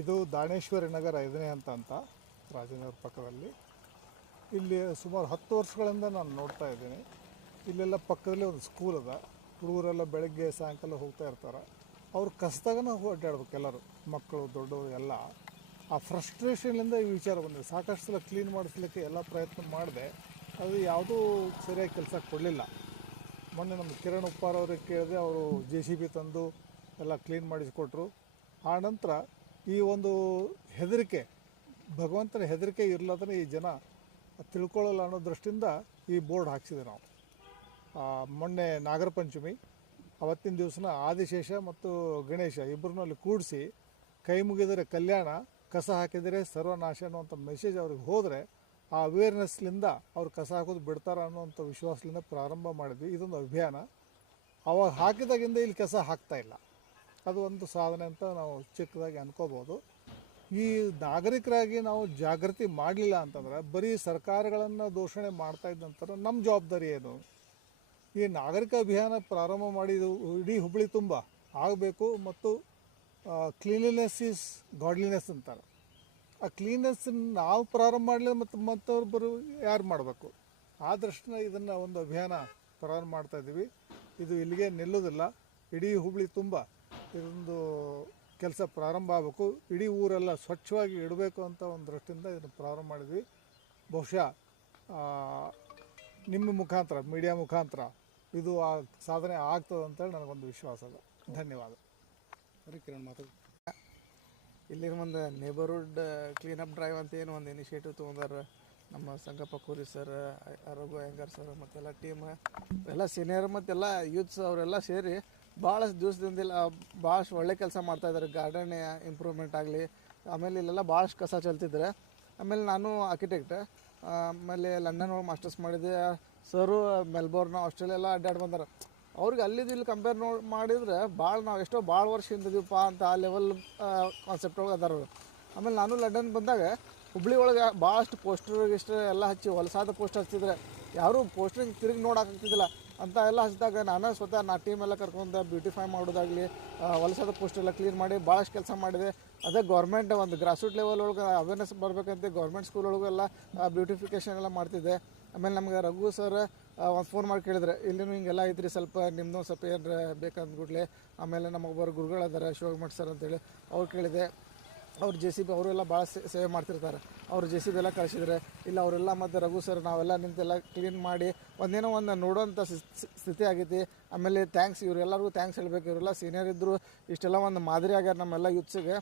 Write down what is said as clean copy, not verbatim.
ಇದು ದಾನೇಶ್ವರಿ ನಗರ 5ನೇ ಹಂತ ಅಂತ ರಾಜನಗರ ಪಕ್ಕದಲ್ಲಿ. ಇಲ್ಲಿ ಸುಮಾರು 10 ವರ್ಷಗಳಿಂದ ನಾನು ನೋಡ್ತಾ ಇದ್ದೀನಿ. ಇಲ್ಲೆಲ್ಲ ಪಕ್ಕದಲ್ಲಿ ಒಂದು ಸ್ಕೂಲ್ ಅದ. ಹುಡುಗರೆಲ್ಲ ಬೆಳಗ್ಗೆ ಸಾಯಂಕಾಲ ಹೋಗ್ತಾ ಇರ್ತಾರೆ. ಅವ್ರು ಕಸದಾಗನ ಅಡ್ಡಾಡ್ಬೇಕು ಎಲ್ಲರೂ, ಮಕ್ಕಳು ದೊಡ್ಡವರು ಎಲ್ಲ. ಆ ಫ್ರಸ್ಟ್ರೇಷನ್ಲಿಂದ ಈ ವಿಚಾರ ಬಂದಿದೆ. ಸಾಕಷ್ಟು ಸಲ ಕ್ಲೀನ್ ಮಾಡಿಸ್ಲಿಕ್ಕೆ ಎಲ್ಲ ಪ್ರಯತ್ನ ಮಾಡಿದೆ, ಅದು ಯಾವುದೂ ಸರಿಯಾಗಿ ಕೆಲಸ ಕೊಡಲಿಲ್ಲ. ಮೊನ್ನೆ ನಮ್ಮ ಕಿರಣ್ ಉಪ್ಪಾರ್ ಅವ್ರಿಗೆ ಕೇಳಿದೆ, ಅವರು JCB ತಂದು ಎಲ್ಲ ಕ್ಲೀನ್ ಮಾಡಿಸಿಕೊಟ್ರು. ಆ ನಂತರ ಈ ಒಂದು ಹೆದರಿಕೆ, ಭಗವಂತನ ಹೆದರಿಕೆ ಇರಲಾದ್ರೆ ಈ ಜನ ತಿಳ್ಕೊಳ್ಳಲ್ಲ ಅನ್ನೋ ದೃಷ್ಟಿಯಿಂದ ಈ ಬೋರ್ಡ್ ಹಾಕ್ಸಿದೆ ನಾವು. ಮೊನ್ನೆ ನಾಗರ ಪಂಚಮಿ ಅವತ್ತಿನ ದಿವಸನ ಆದಿಶೇಷ ಮತ್ತು ಗಣೇಶ ಇಬ್ಬರನ್ನೂ ಅಲ್ಲಿ ಕೂಡಿಸಿ, ಕೈ ಮುಗಿದರೆ ಕಲ್ಯಾಣ, ಕಸ ಹಾಕಿದರೆ ಸರ್ವನಾಶ ಅನ್ನುವಂಥ ಮೆಸೇಜ್ ಅವ್ರಿಗೆ ಹೋದರೆ ಆ ಅವೇರ್ನೆಸ್ಲಿಂದ ಅವ್ರು ಕಸ ಹಾಕೋದು ಬಿಡ್ತಾರೆ ಅನ್ನೋವಂಥ ವಿಶ್ವಾಸದಿಂದ ಪ್ರಾರಂಭ ಮಾಡಿದ್ವಿ. ಇದೊಂದು ಅಭಿಯಾನ. ಅವಾಗ ಹಾಕಿದಾಗಿಂದ ಇಲ್ಲಿ ಕಸ ಹಾಕ್ತಾಯಿಲ್ಲ. ಅದು ಒಂದು ಸಾಧನೆ ಅಂತ ನಾವು ಚಿಕ್ಕದಾಗಿ ಅನ್ಕೋಬೋದು. ಈ ನಾಗರಿಕರಾಗಿ ನಾವು ಜಾಗೃತಿ ಮಾಡಲಿಲ್ಲ ಅಂತಂದರೆ ಬರೀ ಸರ್ಕಾರಗಳನ್ನು ದೂಷಣೆ ಮಾಡ್ತಾ ಇದ್ದಂತಾರೆ. ನಮ್ಮ ಜವಾಬ್ದಾರಿ ಏನು? ಈ ನಾಗರಿಕ ಅಭಿಯಾನ ಪ್ರಾರಂಭ ಮಾಡಿದ್ದು ಇಡೀ ಹುಬ್ಬಳ್ಳಿ ತುಂಬ ಆಗಬೇಕು. ಮತ್ತು ಕ್ಲೀನ್ಲಿನೆಸ್ ಈಸ್ ಗಾಡ್ಲಿನೆಸ್ ಅಂತಾರೆ. ಆ ಕ್ಲೀನ್ನೆಸ್ ನಾವು ಪ್ರಾರಂಭ ಮಾಡಲಿಲ್ಲ ಮತ್ತು ಮತ್ತೊಬ್ಬರು ಯಾರು ಮಾಡಬೇಕು? ಆ ದೃಷ್ಟಿನ ಇದನ್ನು ಒಂದು ಅಭಿಯಾನ ಪ್ರಾರಂಭ ಮಾಡ್ತಾಯಿದ್ದೀವಿ. ಇದು ಇಲ್ಲಿಗೆ ನಿಲ್ಲೋದಿಲ್ಲ. ಇಡೀ ಹುಬ್ಬಳ್ಳಿ ತುಂಬ ಇದೊಂದು ಕೆಲಸ ಪ್ರಾರಂಭ ಆಗಬೇಕು. ಇಡೀ ಊರೆಲ್ಲ ಸ್ವಚ್ಛವಾಗಿ ಇಡಬೇಕು ಅಂತ ಒಂದು ದೃಷ್ಟಿಯಿಂದ ಇದನ್ನು ಪ್ರಾರಂಭ ಮಾಡಿದ್ವಿ. ಬಹುಶಃ ನಿಮ್ಮ ಮುಖಾಂತರ, ಮೀಡಿಯಾ ಮುಖಾಂತರ ಇದು ಆ ಸಾಧನೆ ಆಗ್ತದೆ ಅಂತೇಳಿ ನನಗೊಂದು ವಿಶ್ವಾಸ ಅದ. ಧನ್ಯವಾದ. ಸರಿ ಕಿರಣ್ ಮಾತಾಡಿ. ಇಲ್ಲಿನ ಒಂದು ನೇಬರ್ಹುಡ್ ಕ್ಲೀನಪ್ ಡ್ರೈವ್ ಅಂತ ಏನು ಒಂದು ಇನಿಷಿಯೇಟಿವ್ ತೊಗೊಂಡಾರ ನಮ್ಮ ಸಂಗಪ್ಪ ಕೂರಿ ಸರ್, ರಘು ಅಯ್ಯಂಗಾರ್ ಸರ್ ಮತ್ತೆಲ್ಲ ಟೀಮ್ ಎಲ್ಲ ಸೀನಿಯರ್ ಮತ್ತೆಲ್ಲ ಯೂತ್ಸ್ ಅವರೆಲ್ಲ ಸೇರಿ ಭಾಳಷ್ಟು ದಿವಸದಿಂದಿಲ್ಲ ಭಾಳಷ್ಟು ಒಳ್ಳೆ ಕೆಲಸ ಮಾಡ್ತಾಯಿದ್ದಾರೆ. ಗಾರ್ಡನ್ ಇಂಪ್ರೂವ್ಮೆಂಟ್ ಆಗಲಿ, ಆಮೇಲೆ ಇಲ್ಲೆಲ್ಲ ಭಾಳಷ್ಟು ಕಸ ಚೆಲ್ತಿದ್ದಾರೆ. ಆಮೇಲೆ ನಾನು ಆರ್ಕಿಟೆಕ್ಟ್, ಆಮೇಲೆ ಲಂಡನ್ ಒಳಗೆ ಮಾಸ್ಟರ್ಸ್ ಮಾಡಿದೆ. ಸರು ಮೆಲ್ಬೋರ್ನ್, ಆಸ್ಟ್ರೇಲಿಯಾ ಎಲ್ಲ ಅಡ್ಡಾಡಿ ಬಂದಾರ. ಅವ್ರಿಗೆ ಅಲ್ಲಿದ್ದು ಇಲ್ಲಿ ಕಂಪೇರ್ ಮಾಡಿದ್ರೆ ನಾವು ಎಷ್ಟೋ ಭಾಳ ವರ್ಷ ಹಿಂದಿದ್ದೀವಪ್ಪ ಅಂತ ಆ ಲೆವೆಲ್ ಕಾನ್ಸೆಪ್ಟ್ ಒಳಗೆ ಅದಾರ. ಆಮೇಲೆ ನಾನು ಲಂಡನ್ ಬಂದಾಗ ಹುಬ್ಳಿ ಒಳಗೆ ಭಾಳಷ್ಟು ಪೋಸ್ಟರ್ ಎಲ್ಲ ಹಚ್ಚಿ ಹೊಲಸಾದ ಪೋಸ್ಟರ್ ಹಚ್ಚಿದ್ರೆ ಯಾರೂ ಪೋಸ್ಟ್ರಿಗೆ ತಿರುಗಿ ನೋಡಾಕಾಗ್ತಿದ್ದಿಲ್ಲ ಅಂತ ಎಲ್ಲ ಹಚ್ಚಿದಾಗ ನಾನು ಸ್ವತಃ ಟೀಮ್ ಎಲ್ಲ ಕರ್ಕೊಂಡು ಬ್ಯೂಟಿಫೈ ಮಾಡೋದಾಗಲಿ, ಹೊಲಸಾದ ಪೋಸ್ಟರ್ ಎಲ್ಲ ಕ್ಲೀನ್ ಮಾಡಿ ಭಾಳಷ್ಟು ಕೆಲಸ ಮಾಡಿದೆ. ಅದೇ ಗೌರ್ಮೆಂಟ್ ಒಂದು ಗ್ರಾಸ್ರೂಟ್ ಲೆವೆಲ್ ಒಳಗೆ ಅವೇರ್ನೆಸ್ ಬರಬೇಕಂತ ಗೌರ್ಮೆಂಟ್ ಸ್ಕೂಲ್ ಒಳಗೆಲ್ಲ ಬ್ಯೂಟಿಫಿಕೇಷನ್ ಎಲ್ಲ ಮಾಡ್ತಿದ್ದೆ. ಆಮೇಲೆ ನಮ್ಗೆ ರಘು ಸರ್ ಒಂದು ಫೋನ್ ಮಾಡಿ ಕೇಳಿದ್ರೆ, ಇಲ್ಲಿನೂ ಹಿಂಗೆಲ್ಲ ಐತ್ರಿ, ಸ್ವಲ್ಪ ನಿಮ್ಮದು ಸ್ವಲ್ಪ ಏನಾರ ಬೇಕಂದ್ಬಿಡ್ಲೆ. ಆಮೇಲೆ ನಮಗೊಬ್ಬರು ಗುರುಗಳದಾರ ಶಿವಮಠ ಸರ್ ಅಂತೇಳಿ, ಅವ್ರು ಕೇಳಿದೆ. ಅವ್ರು JCB ಅವರೆಲ್ಲ ಭಾಳ ಸೇವೆ ಮಾಡ್ತಿರ್ತಾರೆ. ಅವರು JCB ಎಲ್ಲ ಕಳಿಸಿದ್ರೆ ಇಲ್ಲ ಅವರೆಲ್ಲ ಮತ್ತು ರಘು ಸರ್ ನಾವೆಲ್ಲ ನಿಂತೆಲ್ಲ ಕ್ಲೀನ್ ಮಾಡಿ ಒಂದೇನೋ ಒಂದು ನೋಡೋವಂಥ ಸ್ಥಿತಿ ಆಗೈತಿ. ಆಮೇಲೆ ಥ್ಯಾಂಕ್ಸ್, ಇವರೆಲ್ಲರಿಗೂ ಥ್ಯಾಂಕ್ಸ್ ಹೇಳಬೇಕು. ಇವರೆಲ್ಲ ಸೀನಿಯರ್ ಇದ್ದರು, ಇಷ್ಟೆಲ್ಲ ಒಂದು ಮಾದರಿ ಆಗ್ಯಾರ ನಮ್ಮೆಲ್ಲ ಯೂತ್ಸಿಗೆ.